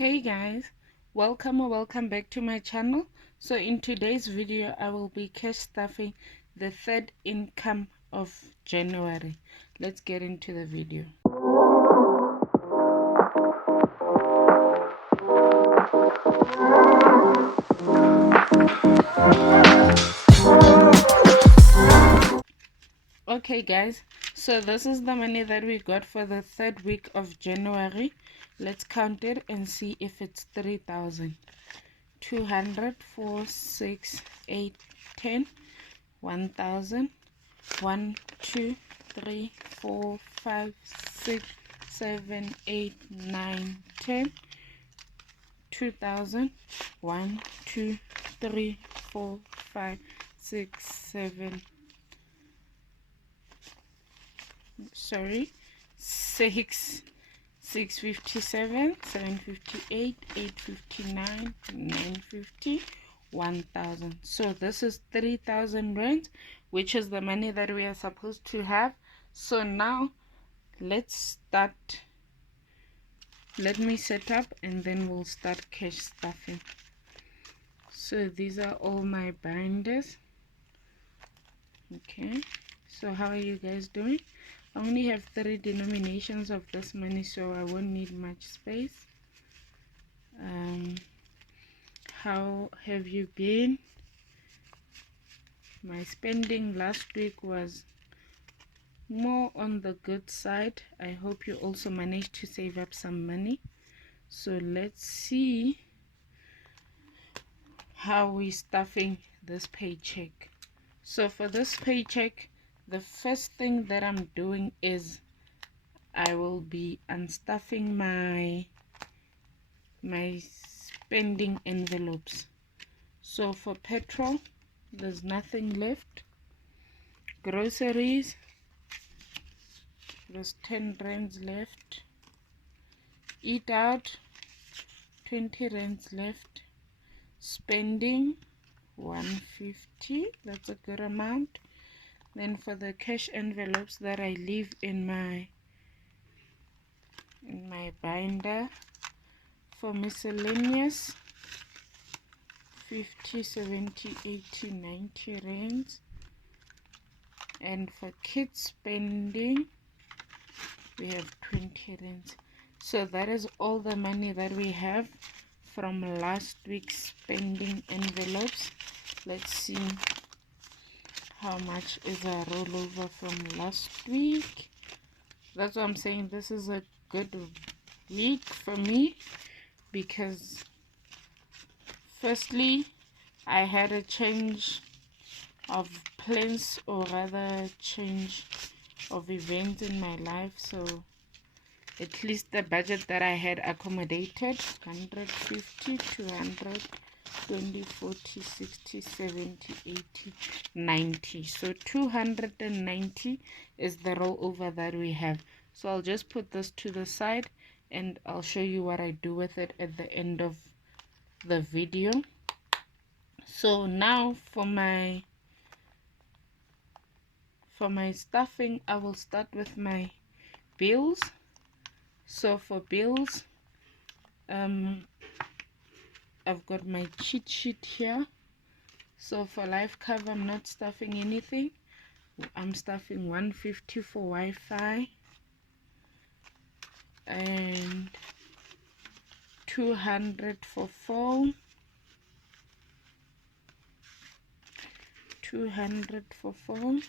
Hey guys, welcome or welcome back to my channel. So in today's video I will be cash stuffing the third income of January. Let's get into the video. Okay guys, so this is the money that we got for the third week of January. Let's count it and see if it's 3,000. 200, 4, 6, 8, 10, 1,000, 1, 2, 3, 4, 5, 6, 7, 8, 9, 10, 2,000, 1, 2, 3, 4, 5, 6, 7, sorry, 6, 657, 758, 859, 950, 1,000. So this is 3,000 rands, which is the money that we are supposed to have. So now let's start. Let me set up and then we'll start cash stuffing. So these are all my binders. Okay, so how are you guys doing? I only have 3 denominations of this money, so I won't need much space. How have you been? My spending last week was more on the good side. I hope you also managed to save up some money. So let's see how we stuffing this paycheck. So for this paycheck, the first thing that I'm doing is I will be unstuffing my spending envelopes. So for petrol, there's nothing left. Groceries, there's 10 rands left. Eat out, 20 rands left. Spending 150, that's a good amount. Then for the cash envelopes that I leave in my binder, for miscellaneous, 50, 70, 80, 90 rands. And for kids spending, we have 20 rands. So that is all the money that we have from last week's spending envelopes. Let's see how much is our rollover from last week. That's what I'm saying, this is a good week for me, because firstly I had a change of plans, or rather change of events in my life, so at least the budget that I had accommodated 150, 200, 20, 40, 60, 70, 80, 90. So 290 is the rollover that we have. So I'll just put this to the side and I'll show you what I do with it at the end of the video. So now for my stuffing, I will start with my bills. So for bills, I've got my cheat sheet here. So for life cover, I'm not stuffing anything. I'm stuffing 150 for Wi-Fi and 200 for phone, 200 for phone,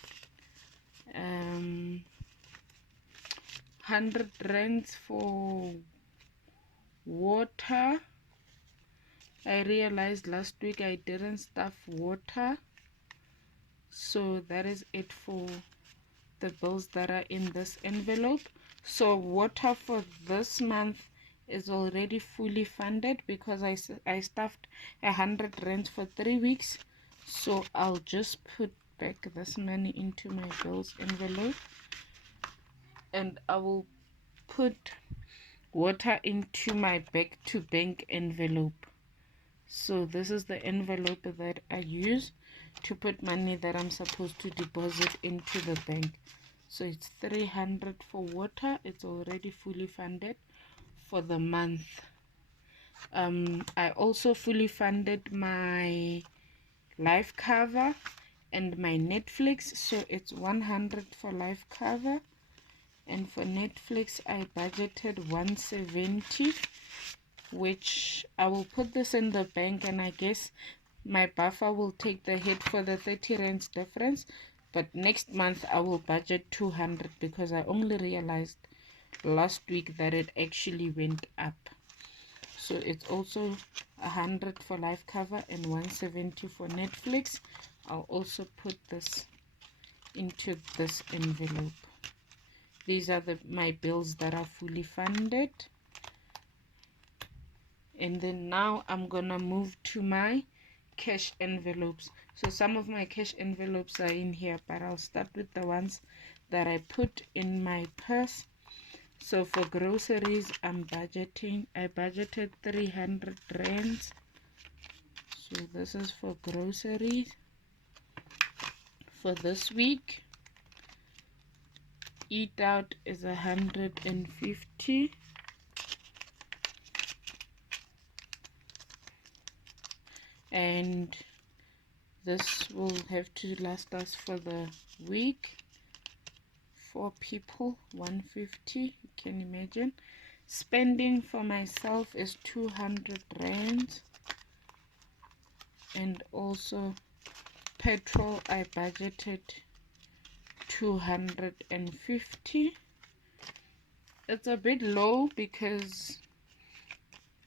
100 rands for water. I realized last week I didn't stuff water, so that is it for the bills that are in this envelope. So water for this month is already fully funded because I stuffed 100 rands for 3 weeks. So I'll just put back this money into my bills envelope, and I will put water into my back to bank envelope. So this is the envelope that I use to put money that I'm supposed to deposit into the bank. So it's 300 for water. It's already fully funded for the month. I also fully funded my life cover and my Netflix, so it's 100 for life cover, and for Netflix I budgeted 170, which I will put this in the bank, and I guess my buffer will take the hit for the 30 rands difference. But next month I will budget 200 because I only realized last week that it actually went up. So it's also 100 for life cover and 170 for Netflix. I'll also put this into this envelope. These are my bills that are fully funded. And then now I'm gonna move to my cash envelopes. So some of my cash envelopes are in here, but I'll start with the ones that I put in my purse. So for groceries, I budgeted 300 rands. So this is for groceries for this week. Eat out is 150. And this will have to last us for the week. 4 people, 150. You can imagine. Spending for myself is 200 rands. And also petrol, I budgeted 250. It's a bit low because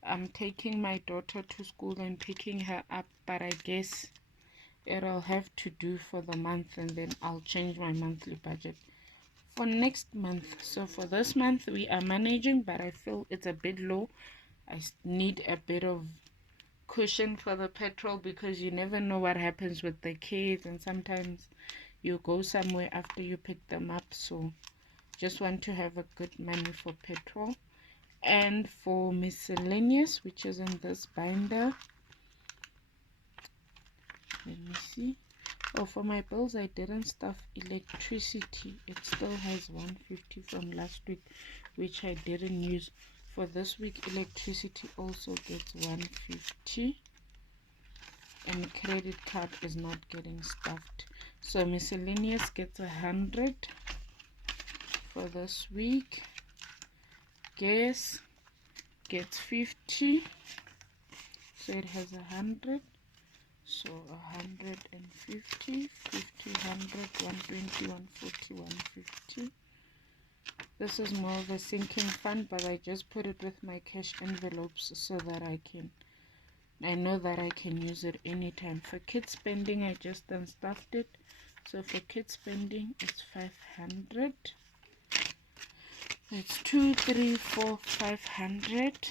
I'm taking my daughter to school and picking her up, but I guess it'll have to do for the month, and then I'll change my monthly budget for next month. So for this month we are managing, but I feel it's a bit low. I need a bit of cushion for the petrol because you never know what happens with the kids, and sometimes you go somewhere after you pick them up. So just want to have a good money for petrol. And for miscellaneous, which is in this binder, let me see. Oh, for my bills I didn't stuff electricity. It still has 150 from last week, which I didn't use. For this week electricity also gets 150, and credit card is not getting stuffed. So miscellaneous gets 100 for this week. Gas gets 50, so it has 100. So 150, 50, 100, 120, 140, 150. This is more of a sinking fund, but I just put it with my cash envelopes so that I know that I can use it anytime. For kids spending, I just unstuffed it. So for kids spending, it's 500. It's 2, 3, 4, 500,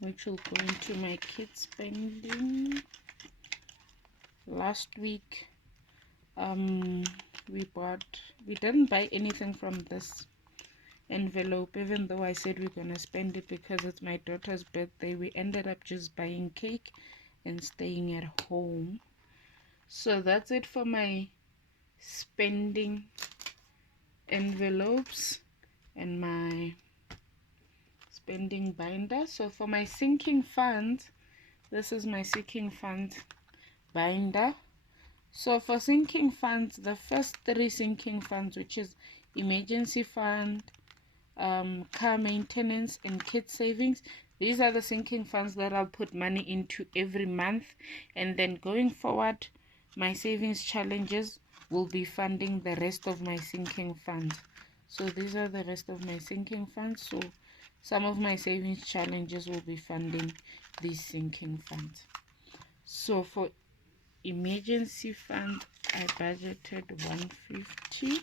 which will go into my kids spending. Last week, we didn't buy anything from this envelope, even though I said we're gonna spend it because it's my daughter's birthday. We ended up just buying cake and staying at home. So that's it for my spending envelopes and my spending binder. So for my sinking funds, this is my sinking fund binder. So for sinking funds, the first 3 sinking funds, which is emergency fund, car maintenance, and kids savings, these are the sinking funds that I'll put money into every month. And then going forward, my savings challenges will be funding the rest of my sinking funds. So these are the rest of my sinking funds. So some of my savings challenges will be funding these sinking funds. So for emergency fund, I budgeted 150.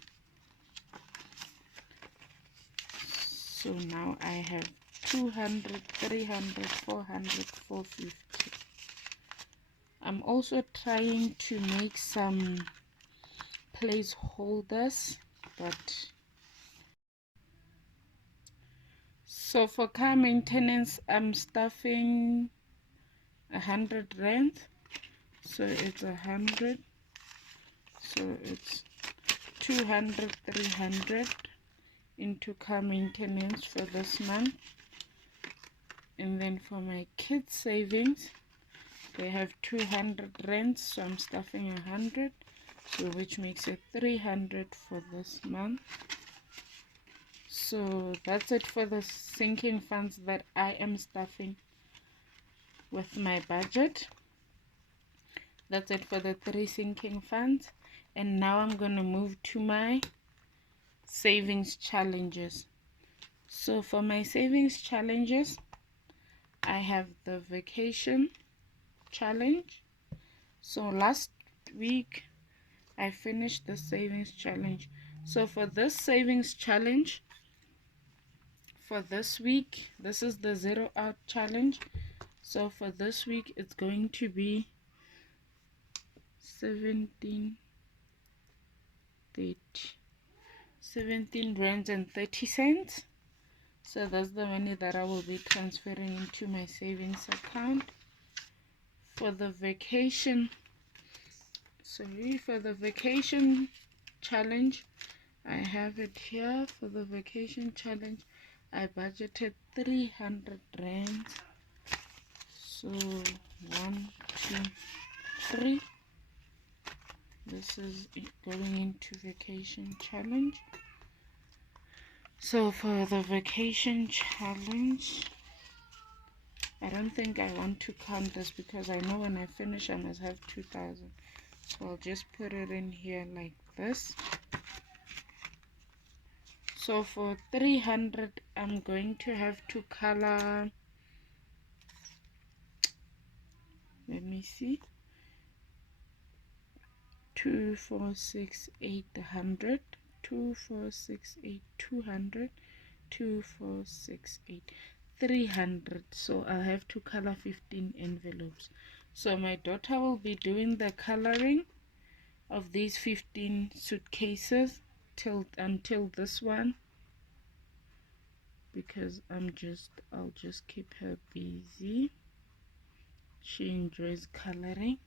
So now I have 200, 300, 400, 450. I'm also trying to make some placeholders, but so for car maintenance, I'm stuffing 100 rand. So it's 100. So it's 200, 300 into car maintenance for this month. And then for my kids savings, they have 200 rands, so I'm stuffing 100, so which makes it 300 for this month. So that's it for the sinking funds that I am stuffing with my budget. That's it for the 3 sinking funds. And now I'm going to move to my savings challenges. So for my savings challenges, I have the vacation challenge. So last week I finished the savings challenge. So for this savings challenge, for this week, this is the 0 out challenge. So for this week, it's going to be 17 rands and 30 cents. So that's the money that I will be transferring into my savings account. For the vacation challenge, I have it here. For the vacation challenge, I budgeted 300 rands. So 1, 2, 3. This is going into vacation challenge. So for the vacation challenge, I don't think I want to count this because I know when I finish I must have 2,000. So I'll just put it in here like this. So for 300, I'm going to have to color, let me see, 2, 4, 6, 8, 100, 2, 4, 6, 8, 200, 2, 4, 6, 8, 300. So I'll have to color 15 envelopes. So my daughter will be doing the coloring of these 15 suitcases until this one, because I'll just keep her busy. She enjoys coloring,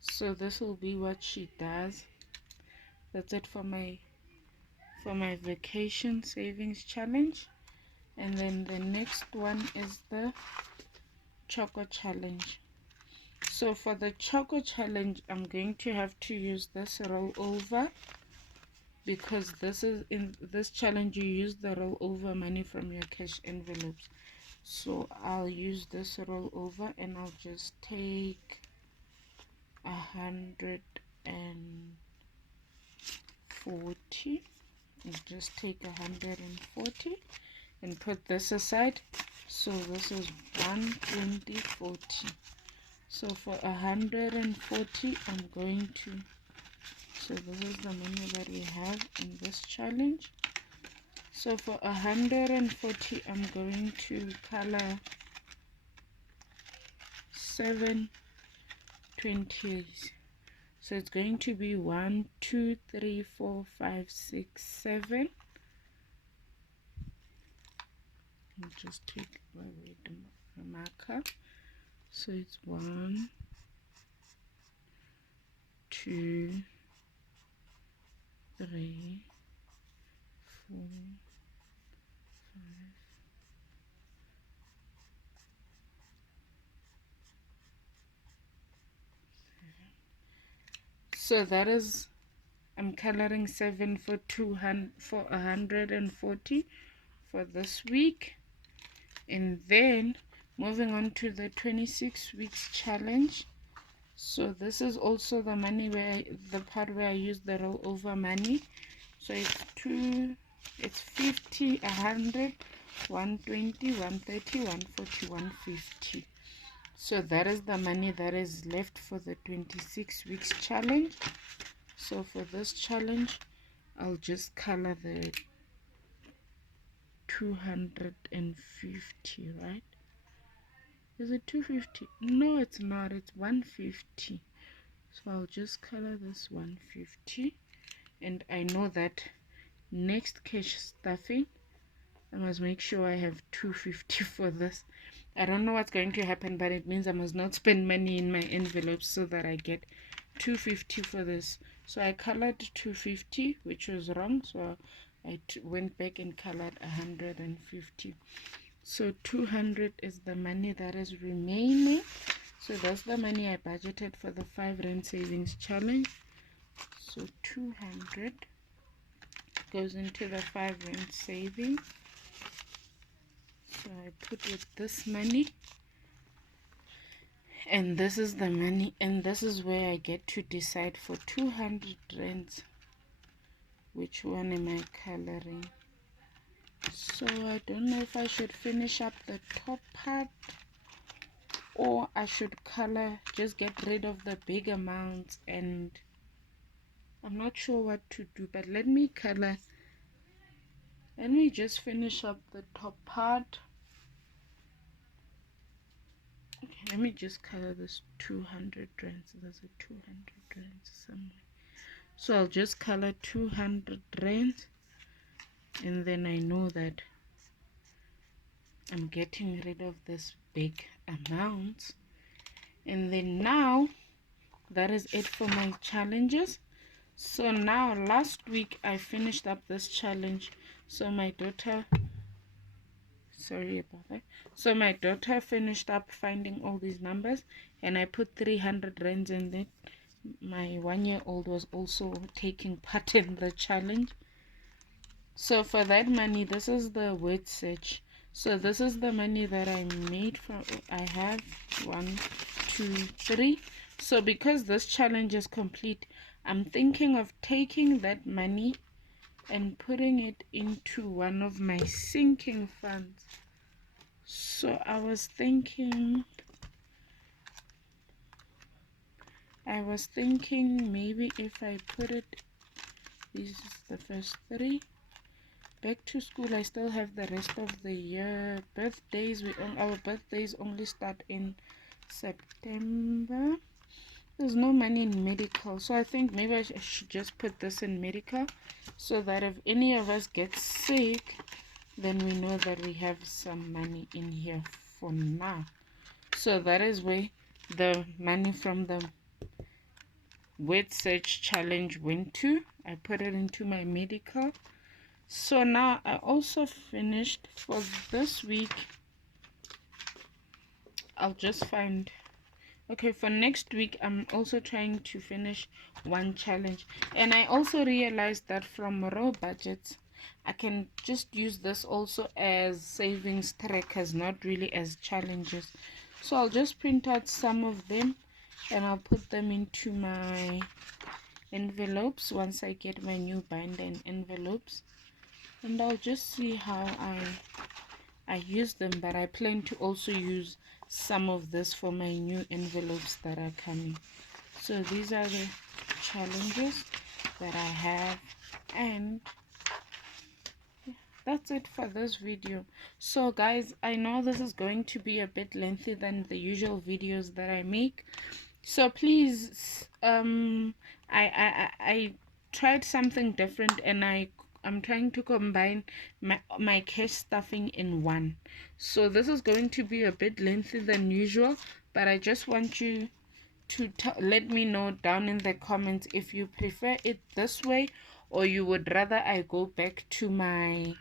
so this will be what she does. That's it for my vacation savings challenge. And then the next one is the choco challenge. So for the choco challenge, I'm going to have to use this rollover, because this is in this challenge you use the rollover money from your cash envelopes. So I'll use this rollover, and I'll just take 140. I'll just take 140 and put this aside. So this is 120.40. So for 140, I'm going to, so this is the money that we have in this challenge. So for 140, I'm going to color 7 20s. So it's going to be 1, 2, 3, 4, 5, 6, 7. I'll just take away the marker. So it's 1, 2, 3, 4, 5. So that is, I'm coloring 7 for 140 for this week. And then moving on to the 26 weeks challenge. So this is also the money the part where I use the rollover money. So it's 50, 100, 120, 130, 140, 150. So that is the money that is left for the 26 weeks challenge. So for this challenge, I'll just color the 250, right? Is it 250? No, it's not. It's 150. So I'll just color this 150. And I know that next cash stuffing, I must make sure I have 250 for this. I don't know what's going to happen, but it means I must not spend money in my envelopes so that I get 250 for this. So I colored 250, which was wrong. So I went back and colored 150. So 200 is the money that is remaining. So that's the money I budgeted for the 5 Rand savings challenge. So 200 goes into the 5 Rand saving. So I put with this money, and this is the money, and this is where I get to decide for 200 Rands which one am I coloring. So I don't know if I should finish up the top part, or I should color, just get rid of the big amounts, and I'm not sure what to do. But let me color, let me just finish up the top part. Okay, let me just color this 200 Rands. There's a 200 Rands somewhere, so I'll just color 200 Rands, and then I know that I'm getting rid of this big amount. And then now that is it for my challenges. So now last week I finished up this challenge, so my daughter, sorry about that, so my daughter finished up finding all these numbers, and I put 300 Rands in it. My 1-year-old was also taking part in the challenge. So for that money, this is the word search. So this is the money that I made from, I have 1, 2, 3. So because this challenge is complete, I'm thinking of taking that money and putting it into one of my sinking funds. So I was thinking maybe if I put it, this is the first 3. Back to school, I still have the rest of the year. Birthdays, our birthdays only start in September. There's no money in medical, so I think maybe I should just put this in medical, so that if any of us get sick, then we know that we have some money in here for now. So that is where the money from the word search challenge went to. I put it into my medical. So now I also finished for this week. I'll just find, okay, for next week I'm also trying to finish one challenge, and I also realized that from raw budgets I can just use this also as savings trackers, not really as challenges. So I'll just print out some of them and I'll put them into my envelopes once I get my new binder and envelopes, and I'll just see how I use them. But I plan to also use some of this for my new envelopes that are coming. So these are the challenges that I have, and that's it for this video. So guys, I know this is going to be a bit lengthy than the usual videos that I make, so please, I tried something different, and I'm trying to combine my cash stuffing in one. So this is going to be a bit lengthy than usual, but I just want you to let me know down in the comments if you prefer it this way, or you would rather I go back to my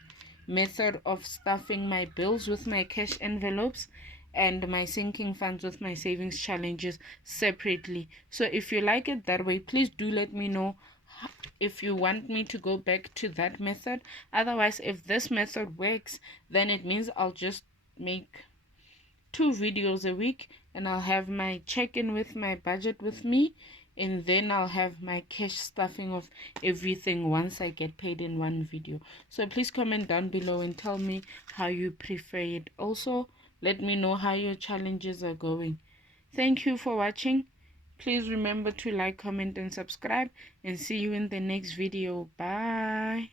method of stuffing my bills with my cash envelopes and my sinking funds with my savings challenges separately. So if you like it that way, please do let me know if you want me to go back to that method. Otherwise, if this method works, then it means I'll just make 2 videos a week, and I'll have my check-in with my budget with me, and then I'll have my cash stuffing of everything once I get paid in one video. So please comment down below and tell me how you prefer it. Also, let me know how your challenges are going. Thank you for watching. Please remember to like, comment, and subscribe, and see you in the next video. Bye.